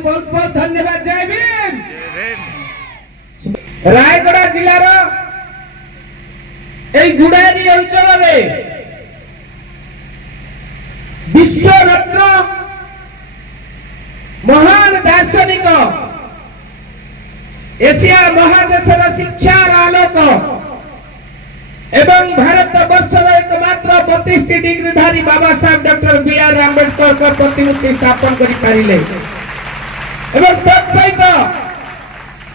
को बहुत बहुत धन्यवाद। जय भीम। रायगड़ा जिलार गुड़ारी अंचल विश्व रत्न महान दार्शनिक एशिया महादेशर शिक्षार आलोक एवं भारत वर्षर एकमात्र 32 डिग्रीधारी बाबा साहेब डॉक्टर बी.आर. आंबेडकर का प्रतिमूर्ति स्थापन करि पारिले एवं तत्सहित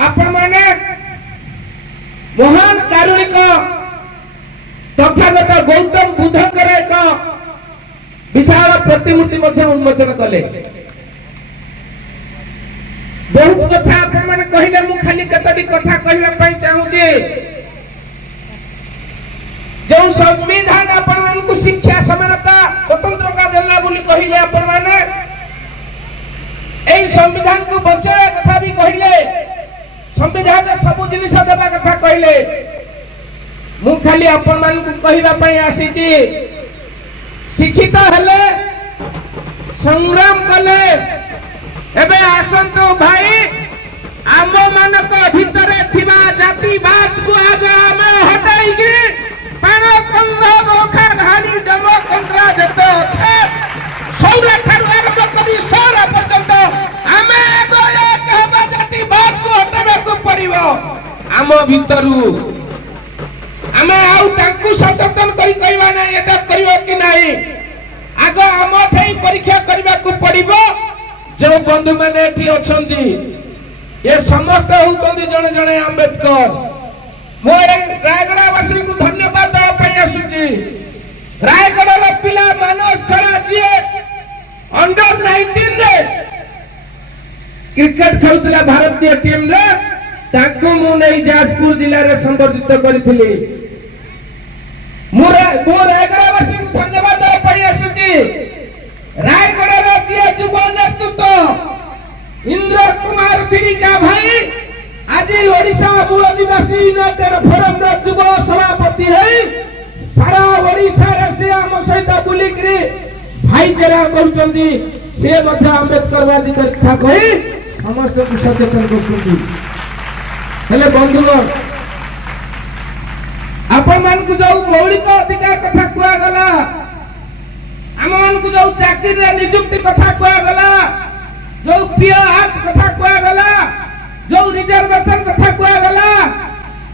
आपण माने महान कारुणिक तथागत गौतम बुद्धकर एक विशाल प्रतिमूर्ति मध्य उन्मोचन कले। बहुत कथा आपण माने कहिले मु खाली कतडी कथा कहला पई चाहूजे। जो संविधान आपण को शिक्षा समानता स्वतंत्रता देला बोली कहिले आपण माने एई संविधान को बचाए कथा भी कहिले, संविधान में सब जिनिस देबा कथा कहिले। मु खाली आपण मान को कहिबा पई आसीची शिक्षित हले संग्राम कले एबे आसंतो भाई आम मानक भितरे थिबा जातिवाद को आगे आमे हटाई कि पाण कंध गोखा घानी डमो कंद्रा जते अछि सौरा ठारु आरंभ करी सौरा पर्यंत आमे एगो एक हबा जातिवाद को हटाबे को पड़िबो। आम भितरु आमे आउ ताकू सचेतन करी कहबा नै एटा करियो कि नाही आगो आम ठई परीक्षा करबा को पड़िबो। जो बंधु माने एठी अछंती ये समस्त होउतंती जणे जणे आंबेडकर। मो रायगड़ा वासी को धन्यवाद देबा पई आसुची। रायगड़ा ला पिला मानस खरा जी अंडर 19 रे क्रिकेट खेलुतला भारतीय टीम रे ताको मु नै जाजपुर जिल्ला रे संबर्धित करिथिली। मो रायगड़ा वासी को धन्यवाद देबा पई आसुची। रायगड़ा राज्य युवा नेतृत्व इंद्र कुमार बिड़िका भाई आज ओडिशा मूल निवासी यूनाइटेड फोरम रो युवा सभापति है। सारा ओडिशा रे से हम सहित बुलिकरी भाईचारा करूचंदी से मध्य आंबेडकरवादी कथा कहि समस्त को सचेतन करछंदी। हेले बंधुगण आपण मान को जो मौलिक अधिकार कथा कुआ गला आम मान को जो चाकरी रे नियुक्ति कथा कुआ गला जो पीओ एक्ट कथा कुआ गला जो रिजर्वेशन कथा कुआ गला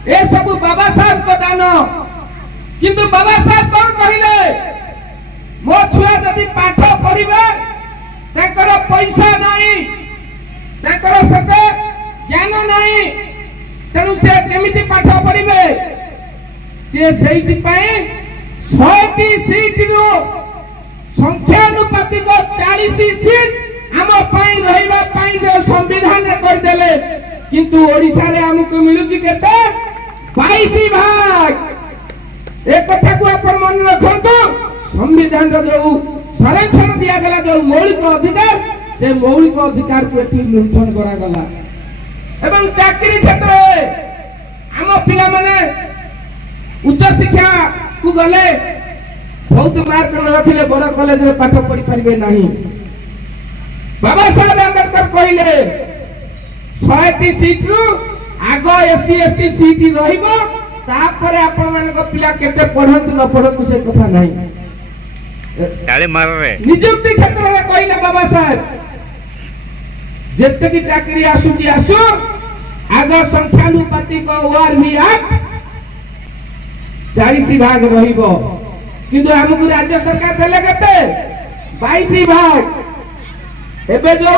ए सब बाबा साहब को दान। किंतु बाबा साहब कोन कहिले मो छुआ जदी पाठ पढिबे ताकर पैसा नाही ताकर सते ज्ञान नाही तेनु से केमिति पाठ पढिबे से सेहिति पई 6टी सीट रो संख्यानुपातिक 40 सीट आम पाई रहिबा पाई से संविधान रे कर देले। किंतु ओडिसा रे हमको मिलुची केते 22 भाग। एक कथा को अपन मन रखंतु संविधान रो जो संरक्षण दिया गला जो मौलिक अधिकार से मौलिक अधिकार को एठी लुंठन करा गला। एवं चाकरी क्षेत्र रे आम पिला माने उच्च शिक्षा को गले बहुत मार्क न रखिले बड़ कॉलेज में पाठ पढ़ी पारिबे नाही। बाबा साहेब आंबेडकर कहिले 100टी सीट रु आगो एससी एसटी सीट रहिबो तापर आपण मान को पिला केते पढंत न पढंत से कथा नाही। ताले मार रे नियुक्ति क्षेत्र रे कहिले बाबा साहेब जेते की चाकरी आसुची आसु आगो संख्यानुपातिक ओआरबी एक्ट 40 भाग रहिबो। किंतु हमको राज्य सरकार देले केते 22 भाग। एबे जो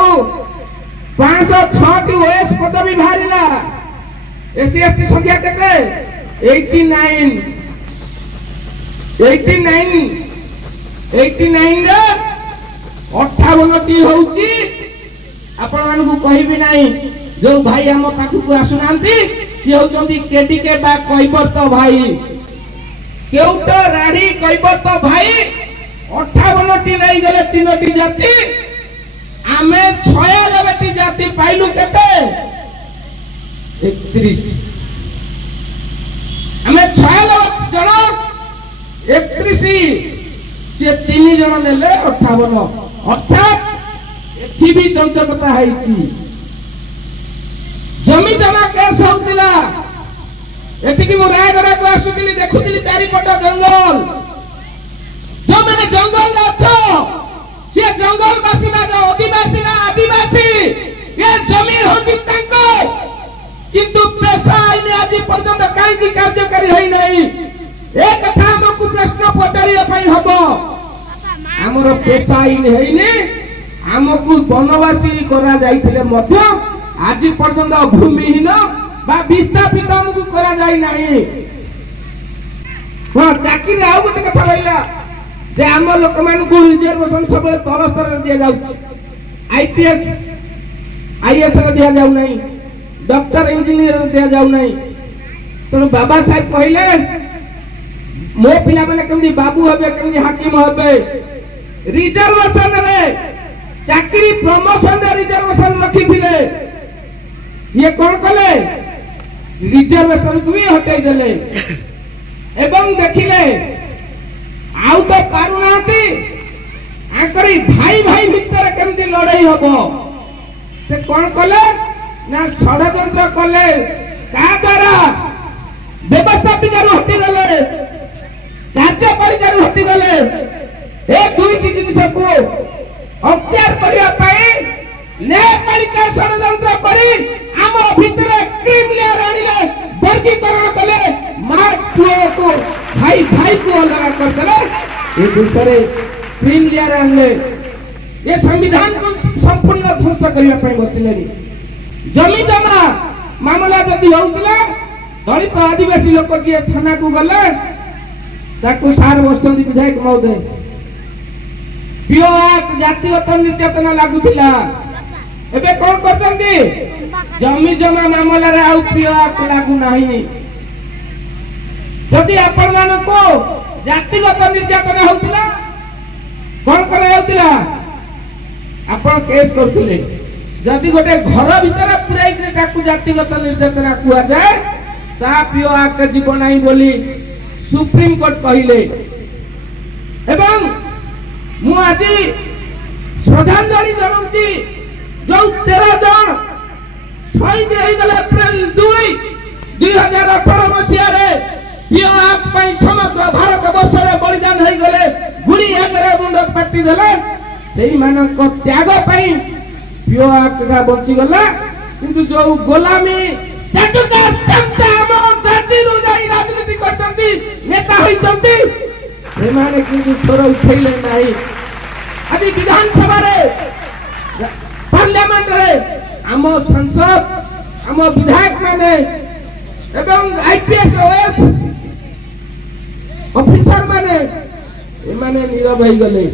506 ओएस पदवी भारिला एससी एसटी संख्या केते 89 रे 58टी होउची। आपण मान को कहिबी नाही जो भाई हम पाखु को आसुनांती सी होचंदी केडीके बा कइबर्त भाई केउट राडी कइबर्त भाई 58टी नहीं गले 3टी जाति आमे 96टी जाति पाइलु केते 31 आमे 96 जण 31 से 3 जण नेले 58 अर्थात ଆଖି ବି ଚଞ୍ଚକତା ହେଇଛି। ଜମି ଜମା କେସ୍ ହଉଥିଲା। ଏଠିକି ମୁଁ ରାୟଗଡ଼ାକୁ ଆସୁଥିଲି, ଦେଖୁଥିଲି ଚାରିପଟ ଜଙ୍ଗଲ। ଯୋଉମାନେ ଜଙ୍ଗଲରେ ଅଛ, ସେ ଜଙ୍ଗଲ ବାସିନ୍ଦା, ଯୋଉ ଅଧିବାସୀ ନା ଆଦିବାସୀ, ଏ ଜମି ହଉଛି ତାଙ୍କ, କିନ୍ତୁ ପେଶା ଆଇନ ଆଜି ପର୍ଯ୍ୟନ୍ତ କାହିଁକି କାର୍ଯ୍ୟକାରୀ ହୋଇନାହିଁ? ଏ କଥା ଆମକୁ ପ୍ରଶ୍ନ ପଚାରିବା ପାଇଁ ହବ। ଆମର ପେଶା ଆଇନ ହେଇନି, ଆମକୁ ବନବାସୀ କରାଯାଇଥିଲେ ମଧ୍ୟ ଆଜି ପର୍ଯ୍ୟନ୍ତ ଭୂମିହୀନ ବା ବିସ୍ଥାପିତ ଆମକୁ କରାଯାଇ ନାହିଁ। ହଁ, ଚାକିରି ଆଉ ଗୋଟେ କଥା ରହିଲା ଯେ ଆମ ଲୋକମାନଙ୍କୁ ରିଜର୍ଭେସନ ସବୁବେଳେ ତଳ ସ୍ତରରେ ଦିଆଯାଉଛି। ଆଇପିଏସ୍ ଆଇଏସ୍ ରେ ଦିଆଯାଉ ନାହିଁ, ଡକ୍ଟର ଇଞ୍ଜିନିୟର ଦିଆଯାଉ ନାହିଁ। ତେଣୁ ବାବା ସାହେବ କହିଲେ ମୋ ପିଲାମାନେ କେମିତି ବାବୁ ହେବେ, କେମିତି ହାକିମ ହେବେ। ରିଜର୍ଭେସନ ରେ ଚାକିରି ପ୍ରମୋସନ ରେ ରିଜର୍ଭେସନ ରଖିଥିଲେ। ଇଏ କଣ କଲେ? ରିଜର୍ଭେସନ କୁ ବି ହଟେଇ ଦେଲେ ଏବଂ ଦେଖିଲେ ଆଉ ତ ପାରୁନାହାନ୍ତି, ଆଙ୍କର ଭାଇ ଭାଇ ଭିତରେ କେମିତି ଲଢେଇ ହବ। ସେ କଣ କଲେ ନା ଷଡ଼ଯନ୍ତ୍ର କଲେ। କାହା ଦ୍ୱାରା? ବ୍ୟବସ୍ଥାପିକାରୁ ହଟିଗଲେ, କାର୍ଯ୍ୟପାଳିକାରୁ ହଟିଗଲେ। ଏ ଦୁଇଟି ଜିନିଷକୁ ଅକ୍ତିଆର କରିବା ପାଇଁ ନ୍ୟାୟପାଳିକା ଷଡ଼ଯନ୍ତ୍ର କରି ଆମ ଭିତରେ କ୍ରିମ୍ ଲେୟାର ଆଣିଲେ, ବର୍ଗୀକରଣ କଲେ, ମା ପୁଅକୁ ଭାଇ ଭାଇକୁ ଅଲଗା କରିଦେଲେ। ଏ ଦେଶରେ କ୍ରିମ୍ ଲେୟାର ଆଣିଲେ, ଏ ସମ୍ବିଧାନକୁ ସମ୍ପୂର୍ଣ୍ଣ ଧ୍ୱଂସ କରିବା ପାଇଁ ବସିଲେଣି। ଜମି ଜମା ମାମଲା ଯଦି ହଉଥିଲା, ଦଳିତ ଆଦିବାସୀ ଲୋକଟିଏ ଥାନାକୁ ଗଲେ, ତାକୁ ସାର୍ ବସିଛନ୍ତି ବିଧାୟକ ମହୋଦୟ, ପିଓ ଆକ୍ଟ ଜାତିଗତ ନିର୍ଯାତନା ଲାଗୁଥିଲା। ଏବେ କଣ କରୁଛନ୍ତି? ଜମି ଜମା ମାମଲାରେ ଆଉ ପିଓ ଆକ୍ଟ ଲାଗୁ ନାହିଁ। ଯଦି ଆପଣ ମାନଙ୍କୁ ଜାତିଗତ ନିର୍ଯାତନା ହଉଥିଲା, କଣ କରାଯାଉଥିଲା? ଆପଣ କେସ୍ କରୁଥିଲେ। ଯଦି ଗୋଟେ ଘର ଭିତରେ ପୁରାଇକି ତାକୁ ଜାତିଗତ ନିର୍ଯାତନା କୁହାଯାଏ, ତା ପିଓ ଆକ୍ଟ ଯିବ ନାହିଁ ବୋଲି ସୁପ୍ରିମ କୋର୍ଟ କହିଲେ। ଏବଂ ମୁଁ ଆଜି ଶ୍ରଦ୍ଧାଞ୍ଜଳି ଜଣାଉଛି ଯୋଉ 13 ଜଣ ଶହୀଦ ହେଇଗଲେ ଏପ୍ରିଲ 2, 2018 ମସିହାରେ ପିଓ ଆକ୍ଟ ପାଇଁ ସମଗ୍ର ଭାରତ ବର୍ଷରେ ବଳିଦାନ ହେଇଗଲେ, ଗୁଳି ଆଗରେ ମୁଣ୍ଡ ପାଟି ଦେଲେ। ସେଇମାନଙ୍କ ତ୍ୟାଗ ପାଇଁ ପିଓ ଆକ୍ଟଟା ବଞ୍ଚିଗଲା। କିନ୍ତୁ ଯୋଉ ଗୋଲାମୀ ଚାଟୁକାର ଚାମଚା ଆମ ଜାତିରୁ ଯାଇ ରାଜନୀତି କରିଛନ୍ତି, ନେତା ହୋଇଛନ୍ତି, ସେମାନେ କିନ୍ତୁ ସ୍ୱର ଉଠେଇଲେ ନାହିଁ। ଆଜି ବିଧାନସଭାରେ, ପାର୍ଲାମେଣ୍ଟରେ ଆମ ସାଂସଦ, ଆମ ବିଧାୟକ ମାନେ ଏବଂ ଆଇପିଏସ୍ ଓଏସ୍ ଅଫିସର ମାନେ, ଏମାନେ ନୀରବ ହେଇଗଲେ।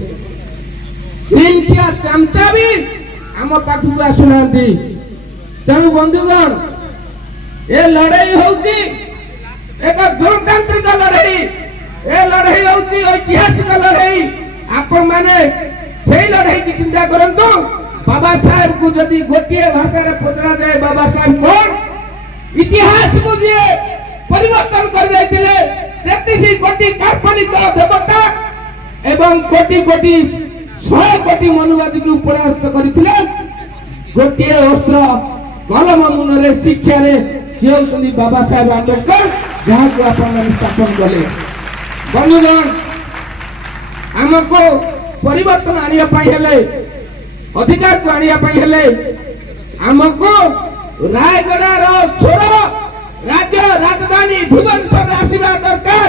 ତିନିଟିଆ ଚାମଚା ବି ଆମ ପାଖକୁ ଆସୁନାହାନ୍ତି। ତେଣୁ ବନ୍ଧୁଗଣ, ଏ ଲଢେଇ ହଉଛି ଏକ ଗଣତାନ୍ତ୍ରିକ ଲଢେଇ। ଏ ଲଢେଇ ହଉଛି ଐତିହାସିକ ଲଢେଇ। ଆପଣ ମାନେ ସେଇ ଲଢେଇକି ଚିନ୍ତା କରନ୍ତୁ। ବାବା ସାହେବକୁ ଯଦି ଗୋଟିଏ ଭାଷାରେ ପଚରାଯାଏ, ବାବା ସାହେବ କଣ? ଇତିହାସକୁ ଯିଏ ପରିବର୍ତ୍ତନ କରିଯାଇଥିଲେ, 33 କୋଟି କାଳ୍ପନିକ ଦେବତା ଏବଂ କୋଟି କୋଟି 100 କୋଟି ମନୁବାଦୀକୁ ପରାସ୍ତ କରିଥିଲେ ଗୋଟିଏ ଅସ୍ତ୍ର କଲମ ମୁନରେ, ଶିକ୍ଷାରେ। ସିଏ ହେଉଛନ୍ତି ବାବା ସାହେବ ଆମ୍ବେଦକର, ଯାହାକୁ ଆପଣମାନେ ସ୍ଥାପନ କଲେ। ବନ୍ଧୁଗଣ, ଆମକୁ ପରିବର୍ତ୍ତନ ଆଣିବା ପାଇଁ ହେଲେ, ଅଧିକାରକୁ ଆଣିବା ପାଇଁ ହେଲେ, ଆମକୁ ରାୟଗଡ଼ାର ସ୍ୱର ରାଜ୍ୟ ରାଜଧାନୀ ଭୁବନେଶ୍ୱରରେ ଆସିବା ଦରକାର।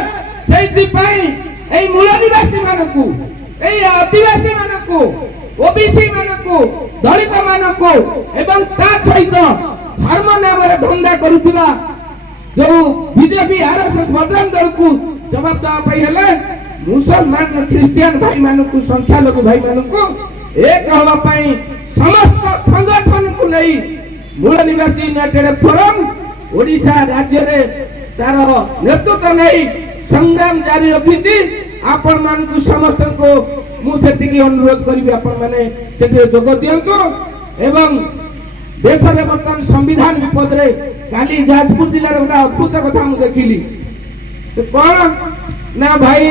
ସେଇଥିପାଇଁ এই মূল নিবাসী মানুষ, এই আদিবাসী মানুষ, ওবিসি মানুষ, দলিত মানুষ এবং তা সহিত ধর্ম নামে ধন্দা করুথিবা যে বিজেপি আরএসএস বদনাম দলକୁ জবাব দেওয়া পাই হেলে মুসলমান খ্রিস্টিয়ান ভাই মানুষ, সংখ্যালঘু ভাই মানুষ এক হওয়া পাই সমস্ত সংগঠনକୁ নেই মূল নিবাসী ୟୁନାଇଟେଡ ଫୋରମ ওড়িশা রাজ্যরে তার নেতৃত্ব নেই সংগ্রাম জারি রখিছি। आपण मानकु समस्त को मु सेतिकी अनुरोध करिबी, आपण माने सेति जोग दियंतु। एवं देश रे वर्तमान संविधान विपद रे काली जाजपुर जिल्ला रे गोटा अद्भुत कथा मु देखिली। तो कोन ना भाई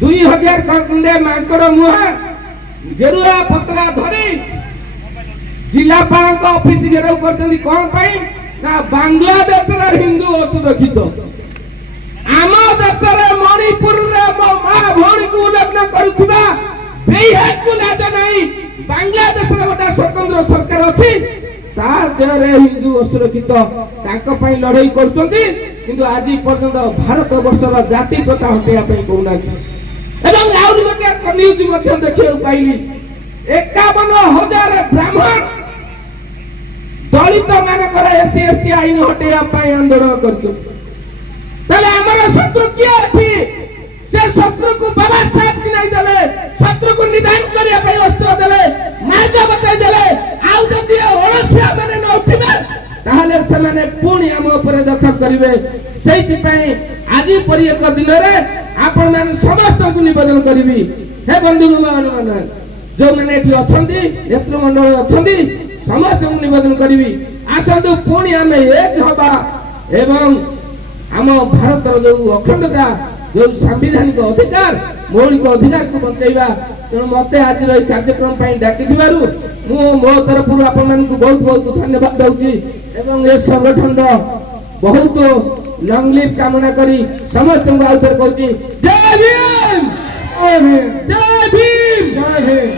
2000 खंडे माकड़ मुहा गेरुआ पतका धरी जिलापाल ऑफिस घेराव करते कौन पाई ना बांग्लादेश हिंदू असुरक्षित आम देश मणिपुर मो माँ भौणी को उल्लेखन करुवा लाज नहीं बांग्लादेश गोटे स्वतंत्र सरकार अच्छी तार देहरे हिंदू असुरक्षित लड़ाई कर आज पर्यंत भारत वर्षर जाति प्रथा हटेया कहना गोटे न्यूज देखा पाइली 51,000 ब्राह्मण दलित मानकर एससी एसटी आईन हटेया आंदोलन कर शत्रु किए अच्छी से शत्रु को बाबा साहेब चिन्ह देले शत्रु को निदान करने अस्त्र देले मार्ग बताई देले आउ जदि ओलसिया माने न उठिबे ताहले से माने पुणी हम ऊपर दखल करिवे सेति पई आज परि एक दिन रे आपण माने समस्त को निवेदन करिवि हे बंधु मान जो माने एठी अछंती नेतृ मंडल अछंती समस्त को निवेदन करिवि आसंतु पुणी हम एक हबा एवं आम भारतर जो अखंडता जो संविधानिक अधिकार मौलिक अधिकार को बचाइबा तेणु मत आज कार्यक्रम डाकी मो तरफ आपण बहुत बहुत धन्यवाद दूसरी एवं ये संगठन बहुत लंग लिव कामना करी समस्त को आउथर कहूँ जय भीम जय भीम जय भीम जय भीम।